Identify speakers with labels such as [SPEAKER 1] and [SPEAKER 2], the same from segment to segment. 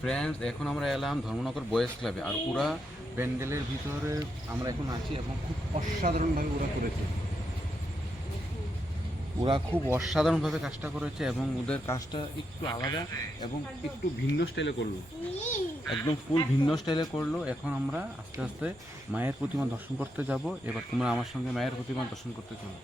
[SPEAKER 1] Friends এখন আমরা এলাম ধর্মনগর বয়েস ক্লাবে আর ওরা প্যান্ডেলের ভিতরে আমরা এখন আছি এবং খুব অসাধারণভাবে ওরা করেছে। ওরা খুব অসাধারণভাবে কাজটা করেছে এবং ওদের কাজটা একটু আলাদা এবং একটু ভিন্ন স্টাইলে করল। একদম ফুল ভিন্ন স্টাইলে করল। এখন আমরা আস্তে আস্তে মায়ের প্রতিমা দর্শন করতে যাব। এবার তোমরা আমার সঙ্গে মায়ের প্রতিমা দর্শন করতে চলো।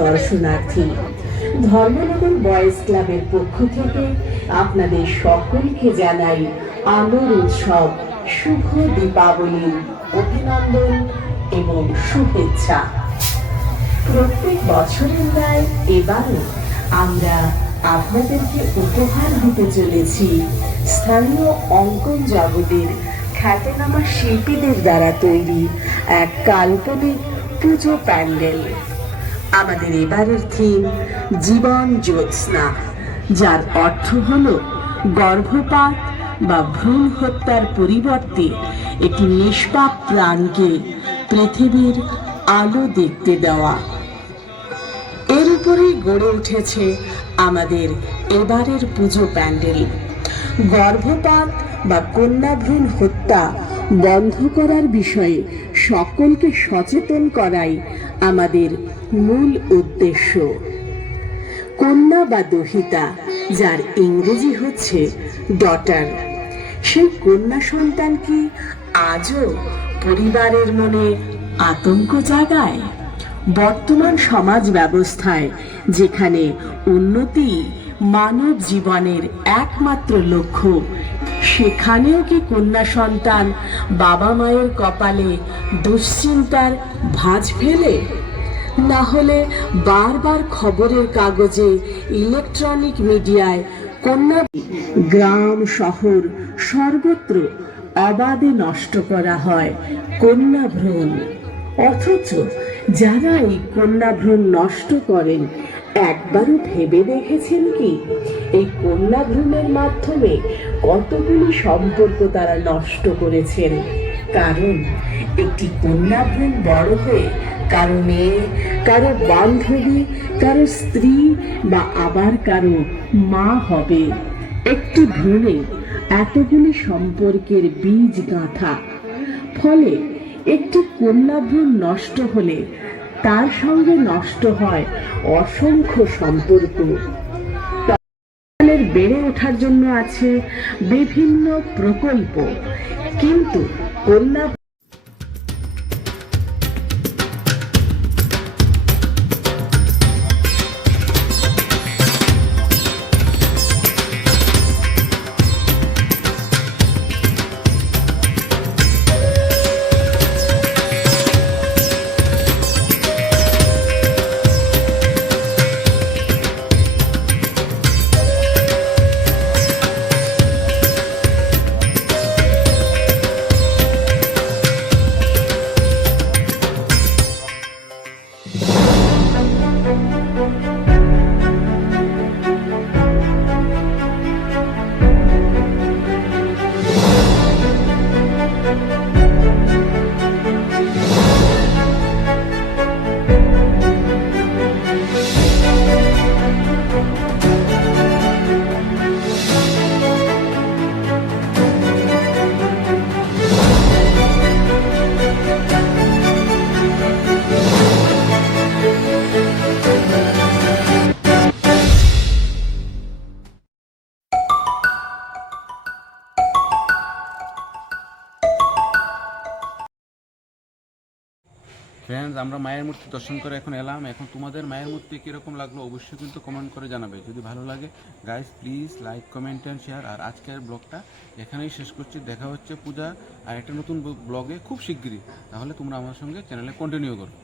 [SPEAKER 2] দর্শনার্থী। ধর্মনগর বয়েজ ক্লাবের পক্ষ থেকে আপনাদের সকলকে জানাই আলোর উৎসব, শুভ দীপাবলির অভিনন্দন এবং শুভেচ্ছা। প্রত্যেক বছরের ন্যায় এবারও আমরা আপনাদেরকে উপহার দিতে চলেছি স্থানীয় অঙ্কন জগতের খ্যাতনামা শিল্পীদের দ্বারা তৈরি এক কাল্পনিক পুজো প্যান্ডেল। আমাদের এবারের থিম জীবন জ্যোৎস্না, যার অর্থ হল গর্ভপাত বা ভ্রূণ হত্যার পরিবর্তে একটি নিষ্পাপ প্রাণকে পৃথিবীর আলো দেখতে দেওয়া। এর উপরেই গড়ে উঠেছে আমাদের এবারের পুজো প্যান্ডেল। গর্ভপাত বা কন্যাভ্রূণ হত্যা বন্ধ করার বিষয়ে সকলকে সচেতন করাই আমাদের মূল উদ্দেশ্য। কন্যা বা দহিতা, যার ইংরেজি হচ্ছে ডটার সেই কন্যা সন্তান কি আজও পরিবারের মনে আতঙ্ক জাগায়? বর্তমান সমাজ ব্যবস্থায় যেখানে উন্নতি মানব জীবনের একমাত্র লক্ষ্য সেখানেও কি কন্যা সন্তান বাবা মায়ের কপালে দুশ্চিন্তার ভাঁজ ফেলে? না হলে বারবার খবরের কাগজে ইলেকট্রনিক মিডিয়ায় কন্যা গ্রাম, শহর সর্বত্র অবাধে নষ্ট করা হয় কন্যা ভ্রূণ। অথচ যারা এই কন্যা ভ্রূণ নষ্ট করেন একবারও ভেবে দেখেছেন কি? এই কন্যা ভ্রূণের মাধ্যমে কতগুলি সম্পর্ক তারা নষ্ট করেছেন। কারণ একটি কন্যা ভ্রূণ বড় হয়ে কারও মেয়ে, কারও বান্ধবী, কারও স্ত্রী বা আবার কারও মা হবে। একটি ভ্রূণে এতগুলি সম্পর্কের বীজ গাঁথা। ফলে একটি কন্যা ভ্রূণ নষ্ট হলে তার সঙ্গে নষ্ট হয় অসংখ্য সম্পর্ক। বেড়ে ওঠার জন্য আছে বিভিন্ন প্রকল্প। কিন্তু কন্যা
[SPEAKER 1] ফ্রেন্ডস আমরা মায়ের মূর্তি দর্শন করে এখন এলাম। এখন তোমাদের মায়ের মূর্তি কীরকম লাগল অবশ্যই কিন্তু কমেন্ট করে জানাবে। যদি ভালো লাগে guys please like comment and share আর আজকের ব্লগটা এখানেই শেষ করছি। দেখা হচ্ছে পূজা আর একটা নতুন ব্লগে খুব শিগগিরই। তাহলে তোমরা আমার সঙ্গে চ্যানেলে কন্টিনিউ করো।